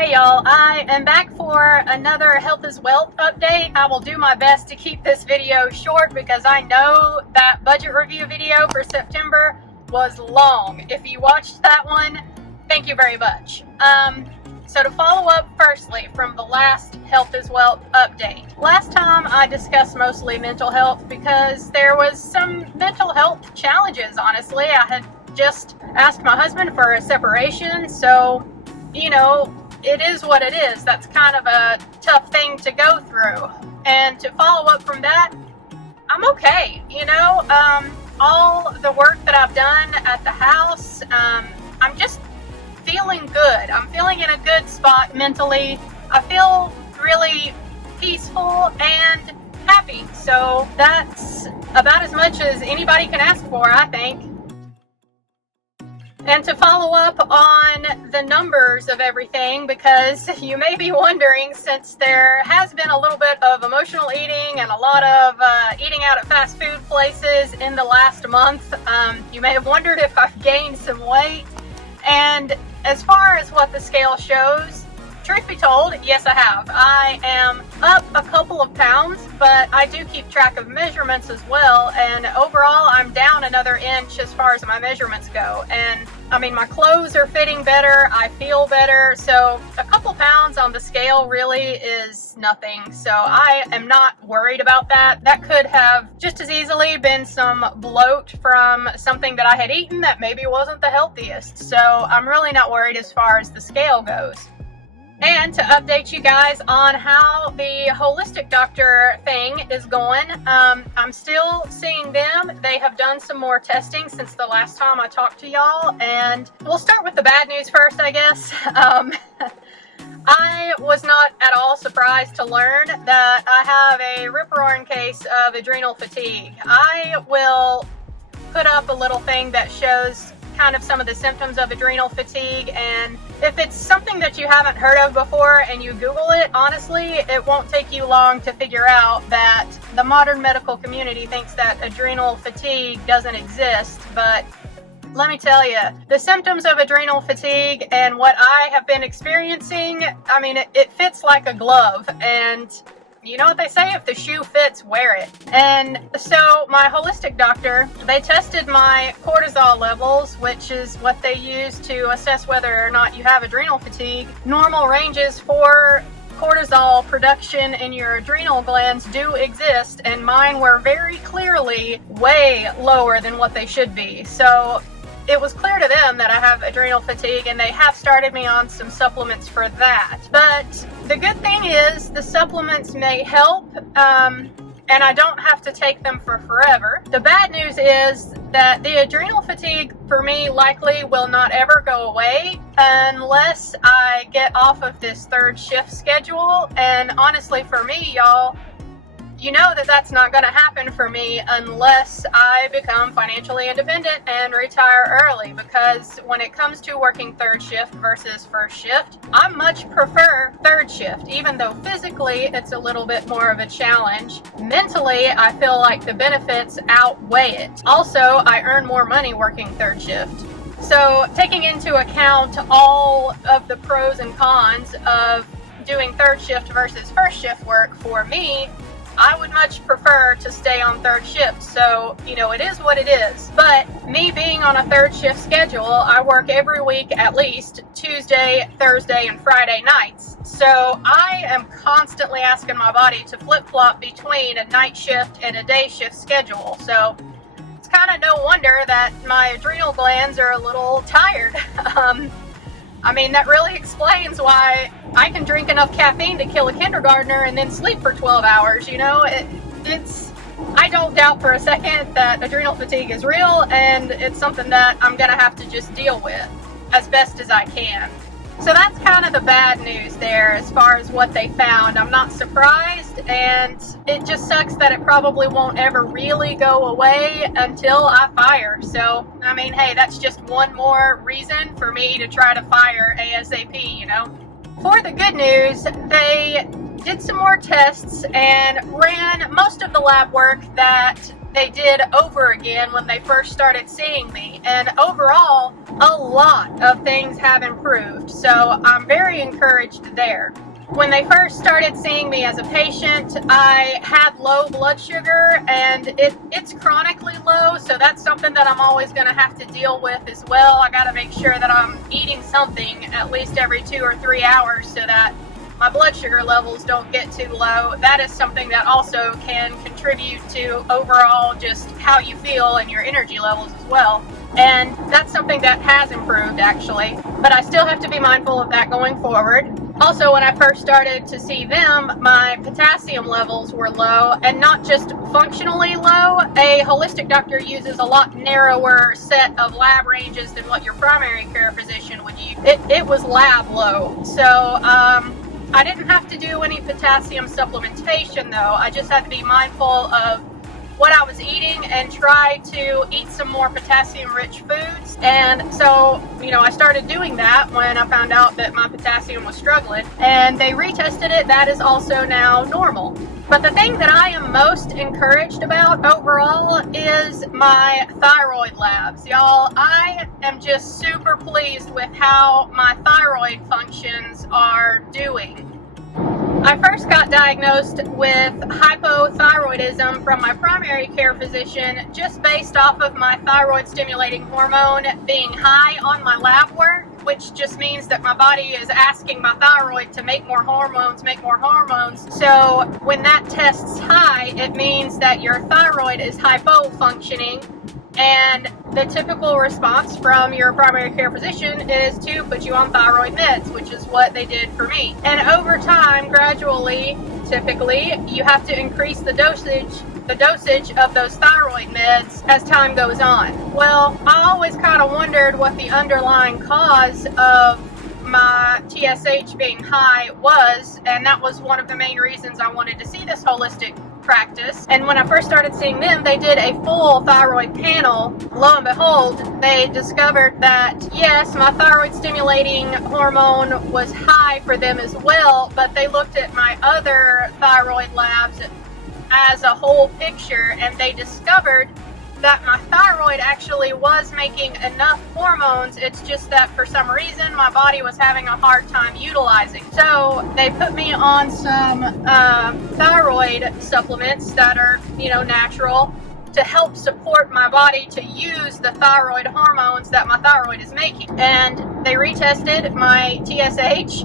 Hey y'all, I am back for another Health is Wealth update. I will do my best to keep this video short because I know that budget review video for September was long. If you watched that one, thank you very much. So to follow up firstly from the last Health is Wealth update. Last time I discussed mostly mental health because there was some mental health challenges, honestly. I had just asked my husband for a separation, so, you know, it is what it is. That's kind of a tough thing to go through. And to follow up from that, I'm okay. All the work that I've done at the house, I'm just feeling good. I'm feeling in a good spot mentally. I feel really peaceful and happy. So that's about as much as anybody can ask for, I think. And to follow up on the numbers of everything, because you may be wondering, since there has been a little bit of emotional eating and a lot of eating out at fast food places in the last month, you may have wondered if I've gained some weight. And as far as what the scale shows, truth be told, yes, I have. I am up a couple of pounds, but I do keep track of measurements as well, and overall I'm down another inch as far as my measurements go. And I mean, my clothes are fitting better, I feel better, so a couple pounds on the scale really is nothing. So I am not worried about that. That could have just as easily been some bloat from something that I had eaten that maybe wasn't the healthiest. So I'm really not worried as far as the scale goes. And to update you guys on how the holistic doctor thing is going, I'm still seeing them. They have done some more testing since the last time I talked to y'all, and we'll start with the bad news first, I guess. I was not at all surprised to learn that I have a rip-roaring case of adrenal fatigue. I will put up a little thing that shows kind of some of the symptoms of adrenal fatigue, and if it's something that you haven't heard of before and you Google it, honestly, it won't take you long to figure out that the modern medical community thinks that adrenal fatigue doesn't exist. But let me tell you, the symptoms of adrenal fatigue and what I have been experiencing, I mean, it fits like a glove. And you know what they say, if the shoe fits, wear it. And so my holistic doctor, they tested my cortisol levels, which is what they use to assess whether or not you have adrenal fatigue. Normal ranges for cortisol production in your adrenal glands do exist, and mine were very clearly way lower than what they should be. So it was clear to them that I have adrenal fatigue, and they have started me on some supplements for that. But the good thing is the supplements may help, and I don't have to take them for forever. The bad news is that the adrenal fatigue for me likely will not ever go away unless I get off of this third shift schedule. And honestly, for me, y'all, you know that that's not going to happen for me unless I become financially independent and retire early, because when it comes to working third shift versus first shift, I much prefer third shift. Even though physically it's a little bit more of a challenge, mentally I feel like the benefits outweigh it. Also, I earn more money working third shift. So taking into account all of the pros and cons of doing third shift versus first shift work, for me, I would much prefer to stay on third shift. So, you know, it is what it is. But me being on a third shift schedule, I work every week at least Tuesday, Thursday, and Friday nights. So I am constantly asking my body to flip-flop between a night shift and a day shift schedule. So it's kind of no wonder that my adrenal glands are a little tired. I mean, that really explains why I can drink enough caffeine to kill a kindergartner and then sleep for 12 hours, you know? I don't doubt for a second that adrenal fatigue is real, and it's something that I'm gonna have to just deal with as best as I can. So that's kind of the bad news there as far as what they found. I'm not surprised, and it just sucks that it probably won't ever really go away until I fire. So, I mean, hey, that's just one more reason for me to try to fire ASAP, you know? For the good news, they did some more tests and ran most of the lab work that they did over again when they first started seeing me. And overall, a lot of things have improved. So I'm very encouraged there. When they first started seeing me as a patient, I had low blood sugar, and it's chronically low, so that's something that I'm always going to have to deal with as well. I got to make sure that I'm eating something at least every 2 or 3 hours so that my blood sugar levels don't get too low. That is something that also can contribute to overall just how you feel and your energy levels as well. And that's something that has improved, actually. But I still have to be mindful of that going forward. Also, when I first started to see them, my potassium levels were low, and not just functionally low. A holistic doctor uses a lot narrower set of lab ranges than what your primary care physician would use. It was lab low. So I didn't have to do any potassium supplementation, though. I just had to be mindful of what I was eating and try to eat some more potassium-rich foods. And so, I started doing that when I found out that my potassium was struggling. And they retested it. That is also now normal. But the thing that I am most encouraged about overall is my thyroid labs. Y'all, I am just super pleased with how my thyroid functions are doing. I first got diagnosed with hypothyroidism from my primary care physician just based off of my thyroid stimulating hormone being high on my lab work, which just means that my body is asking my thyroid to make more hormones. So when that tests high, it means that your thyroid is hypofunctioning. And the typical response from your primary care physician is to put you on thyroid meds, which is what they did for me. And over time, gradually, typically, you have to increase the dosage of those thyroid meds as time goes on. Well, I always kind of wondered what the underlying cause of my TSH being high was, and that was one of the main reasons I wanted to see this holistic practice. And when I first started seeing them, they did a full thyroid panel. Lo and behold, they discovered that yes, my thyroid stimulating hormone was high for them as well, but they looked at my other thyroid labs as a whole picture, and they discovered that my thyroid actually was making enough hormones. It's just that for some reason my body was having a hard time utilizing. So they put me on some thyroid supplements that are, natural to help support my body to use the thyroid hormones that my thyroid is making. And they retested my TSH,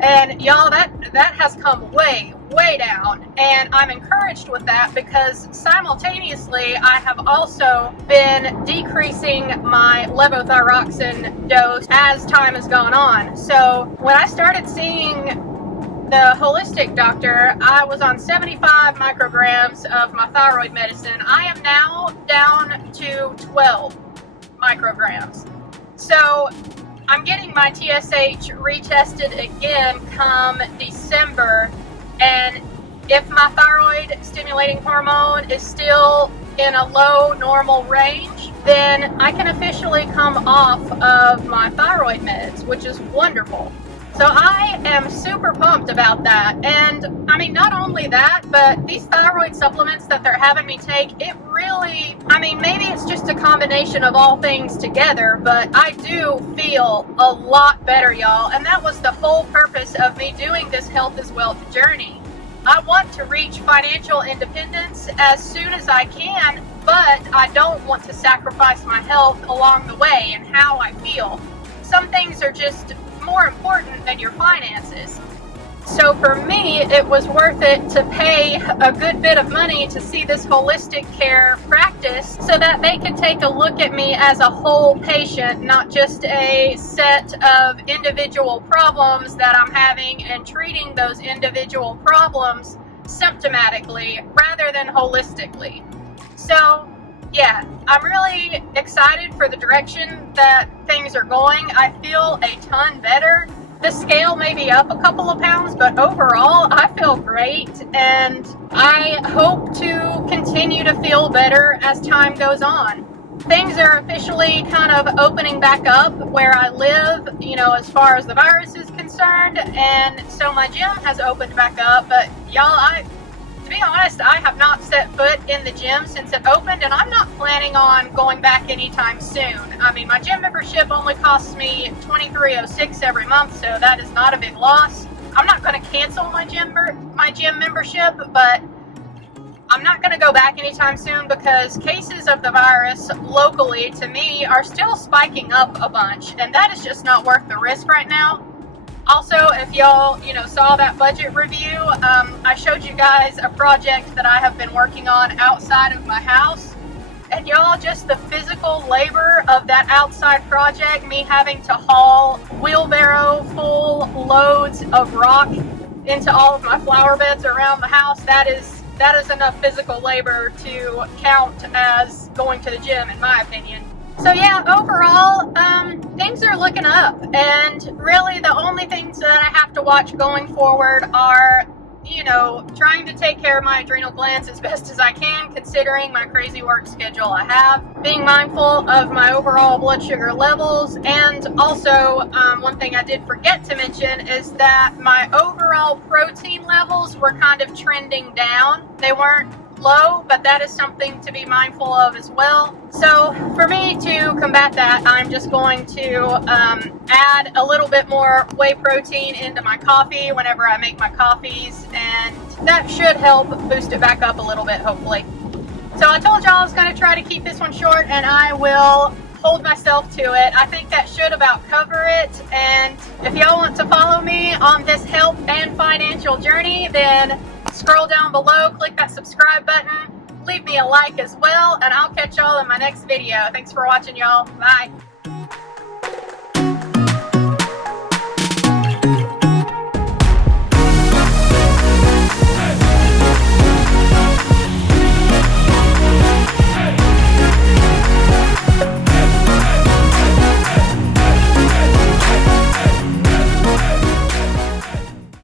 and y'all, that has come way down, and I'm encouraged with that because simultaneously I have also been decreasing my levothyroxine dose as time has gone on. So when I started seeing the holistic doctor, I was on 75 micrograms of my thyroid medicine. I am now down to 12 micrograms. So I'm getting my TSH retested again come December, and if my thyroid stimulating hormone is still in a low normal range, then I can officially come off of my thyroid meds, which is wonderful. So I am super pumped about that. And not only that, but these thyroid supplements that they're having me take, it really, maybe it's just a combination of all things together, but I do feel a lot better, y'all. And that was the whole purpose of me doing this Health is Wealth journey. I want to reach financial independence as soon as I can, but I don't want to sacrifice my health along the way and how I feel. Some things are just more important than your finances. So for me, it was worth it to pay a good bit of money to see this holistic care practice so that they could take a look at me as a whole patient, not just a set of individual problems that I'm having and treating those individual problems symptomatically rather than holistically. So yeah, I'm really excited for the direction that things are going. I feel a ton better. The scale may be up a couple of pounds, but overall, I feel great, and I hope to continue to feel better as time goes on. Things are officially kind of opening back up where I live, as far as the virus is concerned, and so my gym has opened back up, but y'all, To be honest, I have not set foot in the gym since it opened, and I'm not planning on going back anytime soon. I mean, my gym membership only costs me $23.06 every month, so that is not a big loss. I'm not going to cancel my gym membership, but I'm not going to go back anytime soon because cases of the virus locally, to me, are still spiking up a bunch, and that is just not worth the risk right now. Also, if y'all, saw that budget review, I showed you guys a project that I have been working on outside of my house. And y'all, just the physical labor of that outside project, me having to haul wheelbarrow full loads of rock into all of my flower beds around the house, that is enough physical labor to count as going to the gym, in my opinion. So yeah, overall, things are looking up, and really the only things that I have to watch going forward are, trying to take care of my adrenal glands as best as I can, considering my crazy work schedule I have, being mindful of my overall blood sugar levels, and also, one thing I did forget to mention is that my overall protein levels were kind of trending down. They weren't low, but that is something to be mindful of as well. So for me to combat that, I'm just going to add a little bit more whey protein into my coffee whenever I make my coffees, and that should help boost it back up a little bit, hopefully. So I told y'all I was going to try to keep this one short, and I will hold myself to it. I think that should about cover it, and if y'all want to follow me on this health and financial journey, then scroll down below, click that subscribe button, leave me a like as well, and I'll catch y'all in my next video. Thanks for watching, y'all. Bye.